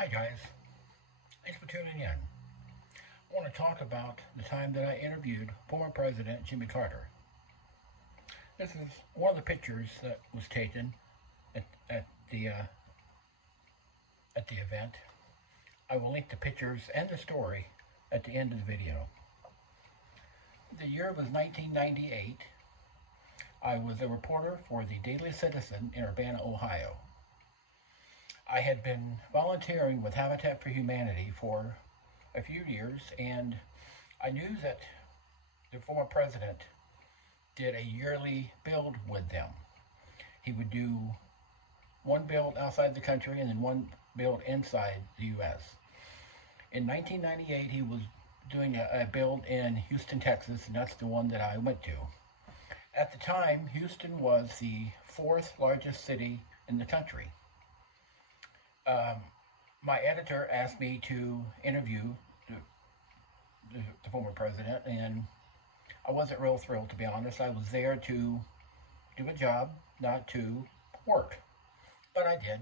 Hi guys, thanks for tuning in. I want to talk about the time that I interviewed former President Jimmy Carter. This is one of the pictures that was taken at, at the uh, at the event. I will link the pictures and the story at the end of the video. The year was 1998. I was a reporter for the Daily Citizen in Urbana, Ohio. I had been volunteering with Habitat for Humanity for a few years, and I knew that the former president did a yearly build with them. He would do one build outside the country and then one build inside the U.S. In 1998, he was doing a build in Houston, Texas, and that's the one that I went to. At the time, Houston was the fourth largest city in the country. My editor asked me to interview the former president, and I wasn't real thrilled, to be honest. I was there to do a job, not to work, but I did,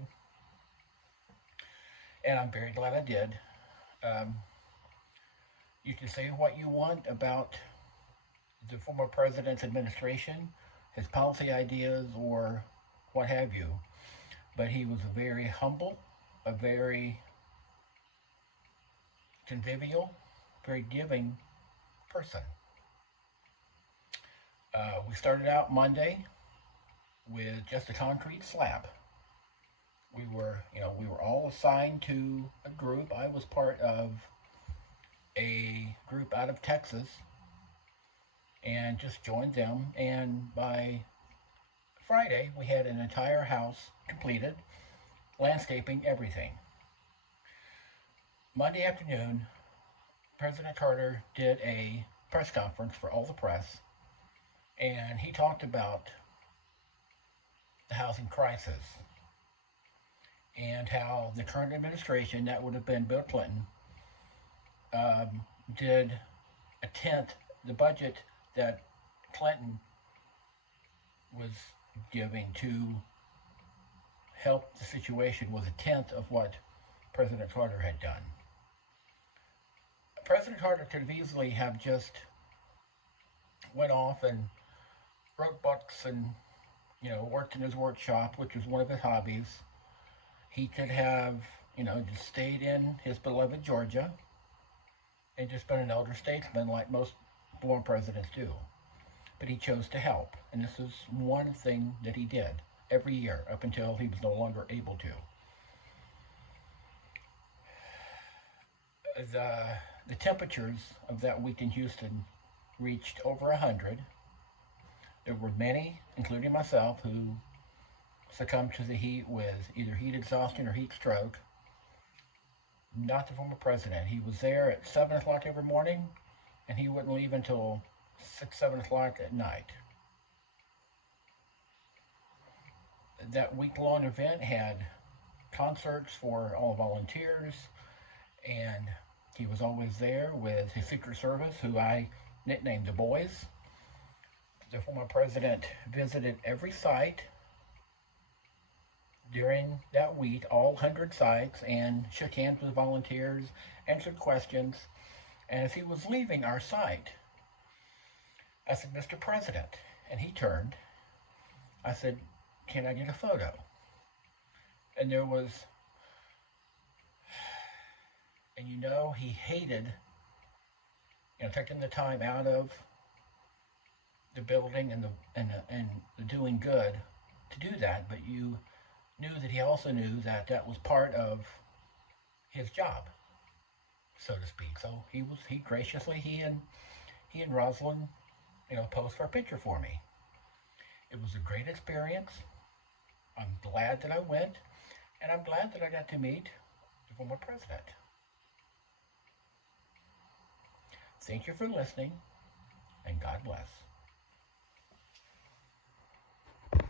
and I'm very glad I did. Um, you can say what you want about the former president's administration, his policy ideas, or what have you, but he was a very humble, a very convivial, very giving person. We started out Monday with just a concrete slab. We were all assigned to a group. I was part of a group out of Texas and just joined them. And by Friday, we had an entire house completed, landscaping, everything. Monday afternoon, President Carter did a press conference for all the press, and he talked about the housing crisis and how the current administration, that would have been Bill Clinton, did a tenth the budget that Clinton was giving to help the situation, was a tenth of what President Carter had done. President Carter could have easily have just went off and wrote books and worked in his workshop, which was one of his hobbies. He could have just stayed in his beloved Georgia and just been an elder statesman like most former presidents do. But he chose to help, and this is one thing that he did every year up until he was no longer able to. The temperatures of that week in Houston reached over 100. There were many, including myself, who succumbed to the heat with either heat exhaustion or heat stroke. Not the former president. He was there at 7 o'clock every morning, and he wouldn't leave until 6, 7 o'clock at night. That week-long event had concerts for all volunteers, and he was always there with his Secret Service, who I nicknamed the Boys. The former president visited every site during that week, all 100 sites, and shook hands with volunteers, answered questions. And as he was leaving our site, I said, "Mr. President," and he turned. I said, "Can I get a photo?" And there was, and he hated, taking the time out of the building and the doing good to do that, but you knew that he also knew that that was part of his job, so to speak. So he and Rosalind, posed for a picture for me. It was a great experience. I'm glad that I went, and I'm glad that I got to meet the former president. Thank you for listening, and God bless.